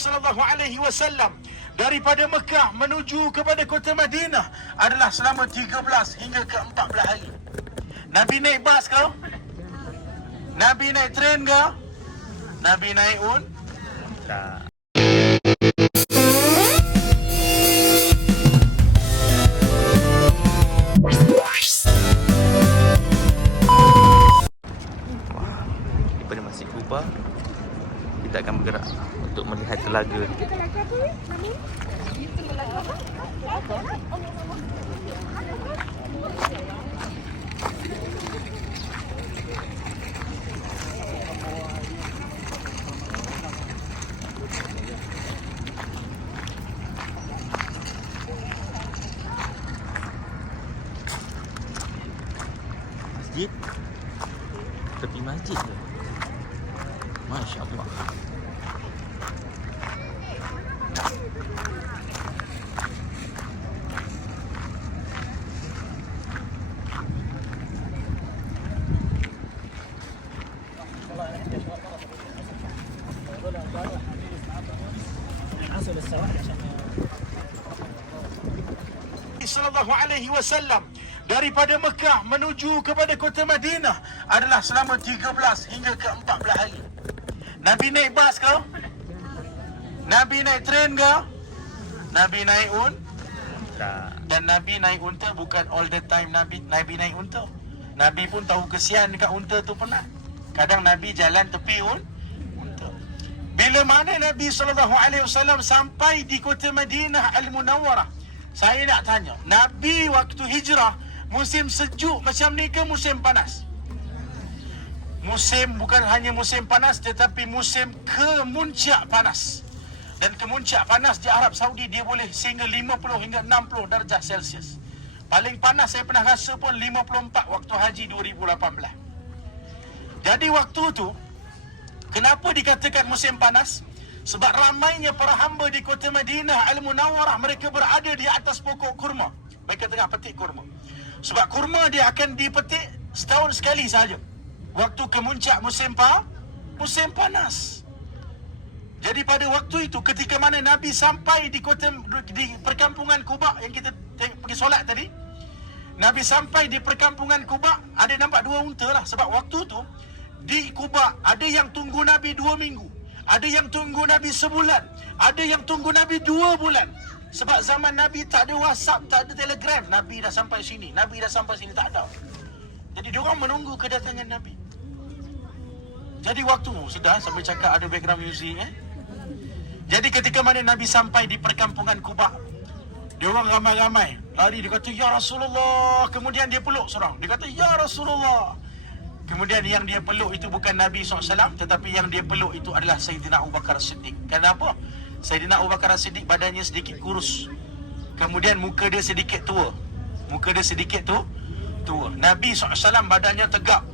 sallallahu alaihi wasallam daripada Mekah menuju kepada kota Madinah adalah selama 13 hingga ke 14 hari. Nabi naik bas ke? Nabi naik train ke? Nabi naik unta. Daripada Masjid Kuba, kita akan bergerak untuk melihat telaga. Masjid, tepi masjid tu. Masya Allah. Sallallahu alaihi wasallam daripada Mekah menuju kepada kota Madinah adalah selama 13 hingga ke 14 hari. Nabi naik bas ke? Nabi naik train ke? Nabi naik unta. Dan Nabi naik unta bukan all the time Nabi naik unta. Nabi pun tahu kesian dekat unta tu penat. Kadang Nabi jalan tepi unta. Bila mana Nabi SAW sampai di kota Madinah Al-Munawwarah, saya nak tanya, Nabi waktu hijrah musim sejuk macam ni ke musim panas? Musim bukan hanya musim panas tetapi musim kemuncak panas. Dan kemuncak panas di Arab Saudi dia boleh sehingga 50 hingga 60 darjah Celsius. Paling panas saya pernah rasa pun 54 waktu haji 2018. Jadi waktu tu kenapa dikatakan musim panas? Sebab ramainya para hamba di kota Madinah Al-Munawwarah, mereka berada di atas pokok kurma. Mereka tengah petik kurma. Sebab kurma dia akan dipetik setahun sekali saja. Waktu kemuncak musim panas. Jadi pada waktu itu ketika mana Nabi sampai di perkampungan Quba yang kita pergi solat tadi, Nabi sampai di perkampungan Quba, ada nampak dua unta lah. Sebab waktu tu di Quba ada yang tunggu Nabi 2 minggu, ada yang tunggu Nabi sebulan, ada yang tunggu Nabi 2 bulan. Sebab zaman Nabi tak ada WhatsApp, tak ada Telegram. Nabi dah sampai sini, Nabi dah sampai sini, tak ada. Jadi diorang menunggu kedatangan Nabi. Jadi waktu sudah sampai cakap ada background music Jadi ketika mana Nabi sampai di perkampungan Quba, diorang ramai-ramai lari, dia kata ya Rasulullah. Kemudian dia peluk seorang, dia kata ya Rasulullah. Kemudian yang dia peluk itu bukan Nabi SAW, tetapi yang dia peluk itu adalah Sayyidina Abu Bakar Siddiq. Kenapa? Sayyidina Abu Bakar Siddiq badannya sedikit kurus, kemudian muka dia sedikit tua. Nabi SAW badannya tegap,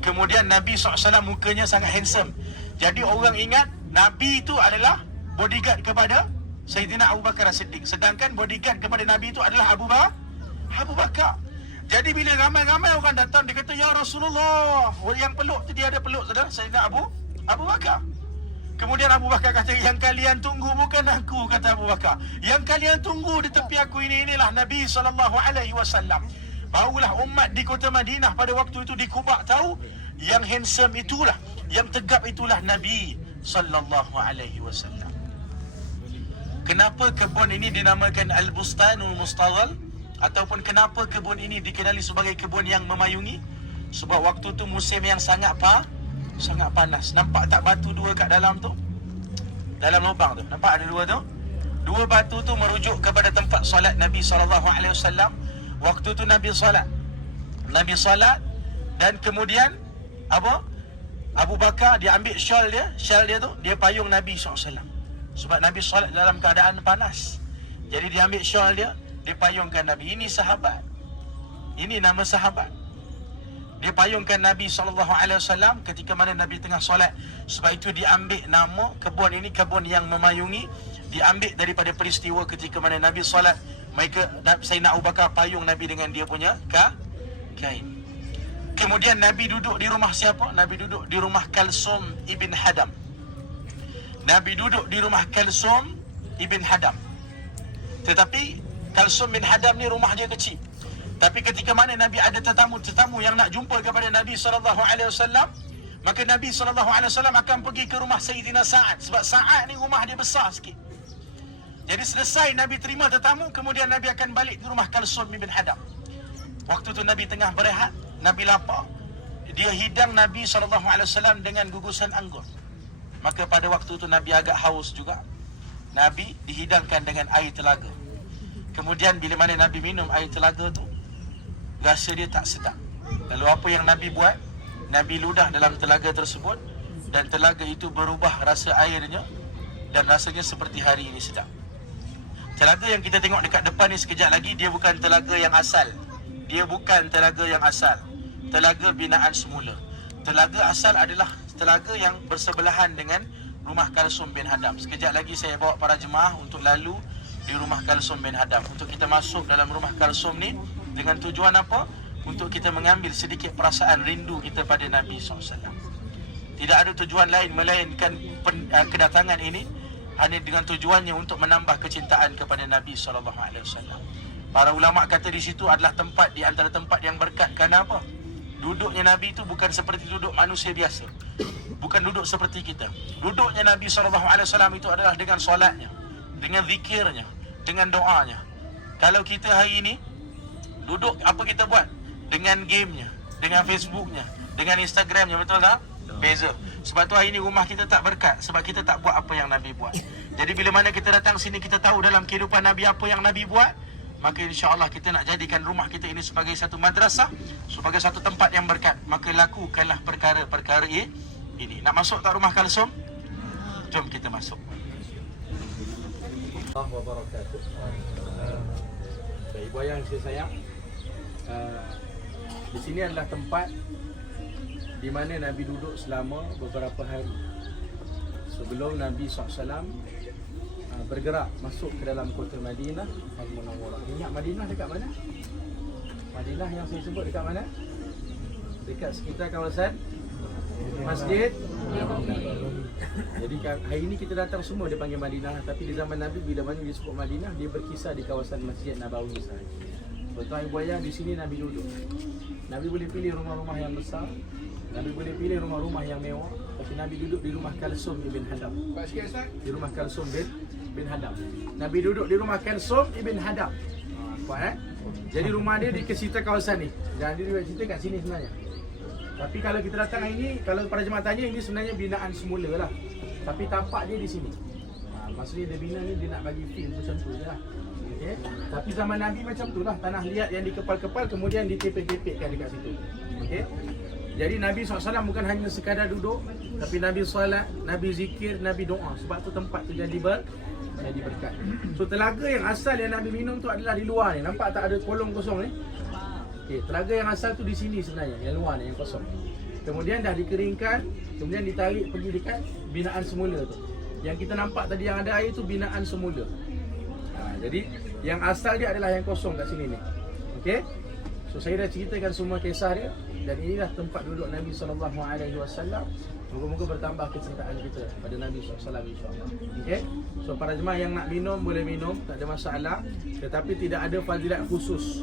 kemudian Nabi SAW mukanya sangat handsome. Jadi orang ingat Nabi itu adalah bodyguard kepada Sayyidina Abu Bakar Siddiq, sedangkan bodyguard kepada Nabi itu adalah Abu Bakar. Jadi bila ramai-ramai orang datang, dia kata ya Rasulullah. Yang peluk tu dia ada peluk saudara Sayyidina Abu Bakar. Kemudian Abu Bakar kata, yang kalian tunggu bukan aku, kata Abu Bakar. Yang kalian tunggu di tepi aku inilah Nabi SAW. Barulah umat di kota Madinah pada waktu itu di Quba tahu, yang handsome itulah, yang tegap itulah Nabi SAW. Kenapa kebun ini dinamakan Al-Bustanul Mustaghal? Ataupun kenapa kebun ini dikenali sebagai kebun yang memayungi? Sebab waktu tu musim yang sangat panas. Nampak tak batu dua kat dalam tu? Dalam lubang tu, nampak ada dua tu? Dua batu tu merujuk kepada tempat solat Nabi SAW. Waktu tu Nabi solat dan kemudian Abu Bakar dia ambil shawl dia tu, dia payung Nabi SAW. Sebab Nabi solat dalam keadaan panas. Jadi dia ambil shawl dia payungkan Nabi. Ini sahabat. Ini nama sahabat. Dia payungkan Nabi SAW ketika mana Nabi tengah solat. Sebab itu diambil nama kebun ini, kebun yang memayungi. Diambil daripada peristiwa ketika mana Nabi solat, mereka, Sayyidina Abu Bakar payung Nabi dengan dia punya kain. Kemudian Nabi duduk di rumah siapa? Nabi duduk di rumah Kalsum ibn Hadam. Nabi duduk di rumah Kalsum ibn Hadam. Tetapi Kalsum bin Hadam ni rumah dia kecil. Tapi ketika mana Nabi ada tetamu yang nak jumpa kepada Nabi SAW, maka Nabi SAW akan pergi ke rumah Sayyidina Sa'ad. Sebab Sa'ad ni rumah dia besar sikit. Jadi selesai Nabi terima tetamu, kemudian Nabi akan balik ke rumah Kalsum bin Hadam. Waktu tu Nabi tengah berehat, Nabi lapar. Dia hidang Nabi SAW dengan gugusan anggur. Maka pada waktu tu Nabi agak haus juga. Nabi dihidangkan dengan air telaga. Kemudian bila mana Nabi minum air telaga tu, rasa dia tak sedap. Lalu apa yang Nabi buat? Nabi ludah dalam telaga tersebut, dan telaga itu berubah rasa airnya, dan rasanya seperti hari ini sedap. Telaga yang kita tengok dekat depan ni sekejap lagi, dia bukan telaga yang asal. Dia bukan telaga yang asal. Telaga binaan semula. Telaga asal adalah telaga yang bersebelahan dengan rumah Kalsum bin Hadam. Sekejap lagi saya bawa para jemaah untuk lalu di rumah Kalsum bin Hadam. Untuk kita masuk dalam rumah Kalsum ni dengan tujuan apa? Untuk kita mengambil sedikit perasaan rindu kita pada Nabi SAW. Tidak ada tujuan lain melainkan kedatangan ini hanya dengan tujuannya untuk menambah kecintaan kepada Nabi SAW. Para ulama kata di situ adalah tempat di antara tempat yang berkat. Kerana apa? Duduknya Nabi itu bukan seperti duduk manusia biasa. Bukan duduk seperti kita. Duduknya Nabi SAW itu adalah dengan solatnya, dengan zikirnya, dengan doanya. Kalau kita hari ini duduk, apa kita buat? Dengan gamenya, dengan Facebooknya, dengan Instagramnya, betul tak? Beza. Sebab tu hari ini rumah kita tak berkat, sebab kita tak buat apa yang Nabi buat. Jadi bila mana kita datang sini, kita tahu dalam kehidupan Nabi apa yang Nabi buat, maka insya-Allah kita nak jadikan rumah kita ini sebagai satu madrasah, sebagai satu tempat yang berkat. Maka lakukanlah perkara-perkara ini. Nak masuk tak rumah Kalsum? Jom kita masuk. Allah wabarakatuh. Ibu yang saya sayang, di sini adalah tempat di mana Nabi duduk selama beberapa hari sebelum Nabi SAW bergerak masuk ke dalam kota Madinah Al-Munawwarah. Ingat Madinah dekat mana? Madinah yang saya sebut dekat mana? Dekat sekitar kawasan Masjid. Jadi hari ini kita datang semua dia panggil Madinah, tapi di zaman Nabi bila mana dia sebut Madinah, dia berkisar di kawasan Masjid Nabawi sahaja. Betul ibu ayah, di sini Nabi duduk. Nabi boleh pilih rumah-rumah yang besar, Nabi boleh pilih rumah-rumah yang mewah, tapi Nabi duduk di rumah Kalsum ibn Hadam. Di rumah Kalsum bin Hadam. Nabi duduk di rumah Kalsum ibn Hadam. Kuat Jadi rumah dia di sekitar kawasan ni. Dan dia cerita kat sini sebenarnya. Tapi kalau kita datang hari ni, kalau para jemaah tanya, ini sebenarnya binaan semula lah. Tapi tapak dia di sini. Maksudnya dia bina ni, dia nak bagi feel macam tu je lah. Okay. Tapi zaman Nabi macam tu lah. Tanah liat yang dikepal-kepal kemudian ditepek-tepekkan dekat situ. Okay. Jadi Nabi SAW bukan hanya sekadar duduk, tapi Nabi solat, Nabi zikir, Nabi doa. Sebab tu tempat tu jadi berkat. So telaga yang asal yang Nabi minum tu adalah di luar ni. Nampak tak ada kolong kosong ni? Okay, telaga yang asal tu di sini sebenarnya, yang luar ni, yang kosong. Kemudian dah dikeringkan, kemudian ditarik pergi dekat binaan semula tu. Yang kita nampak tadi yang ada air tu binaan semula. Jadi yang asal dia adalah yang kosong kat sini ni. Okey. So saya dah ceritakan semua kisah dia, dan inilah tempat duduk Nabi SAW. Moga-moga bertambah kecintaan kita pada Nabi SAW, insya-Allah. Okey. So para jemaah yang nak minum boleh minum, tak ada masalah, tetapi tidak ada fadilat khusus.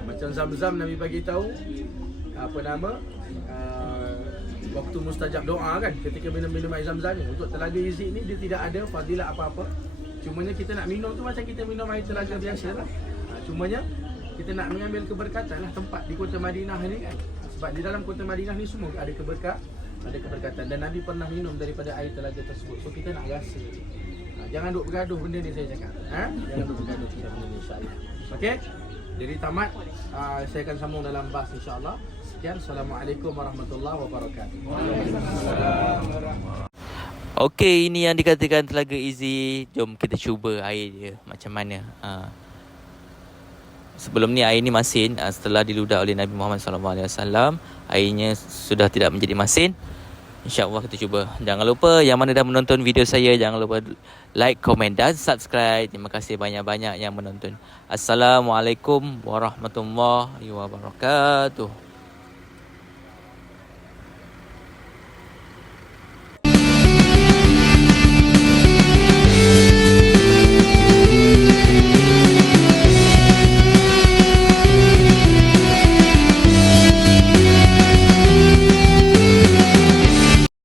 Macam Zam-Zam Nabi bagi tahu waktu mustajab doa kan, ketika minum air Zam-Zam ni. Untuk telaga Yazid ni dia tidak ada fadilat apa-apa. Cumanya kita nak minum tu macam kita minum air telaga biasa lah. Cumanya kita nak mengambil keberkatan lah tempat di kota Madinah ni kan. Sebab di dalam kota Madinah ni semua ada keberkatan, dan Nabi pernah minum daripada air telaga tersebut. So kita nak rasa. Jangan duk bergaduh benda ni saya cakap. Jangan duk bergaduh kita benda ni, insya-Allah. Okey. Jadi tamat, saya akan sambung dalam bahas insya-Allah. Sekian, Assalamualaikum warahmatullahi wabarakatuh. Okey, ini yang dikatakan Telaga Easy. Jom kita cuba air dia macam mana. Sebelum ni air ni masin. Setelah diludah oleh Nabi Muhammad SAW, airnya sudah tidak menjadi masin. InsyaAllah kita cuba. Jangan lupa yang mana dah menonton video saya, jangan lupa like, komen dan subscribe. Terima kasih banyak-banyak yang menonton. Assalamualaikum warahmatullahi wabarakatuh.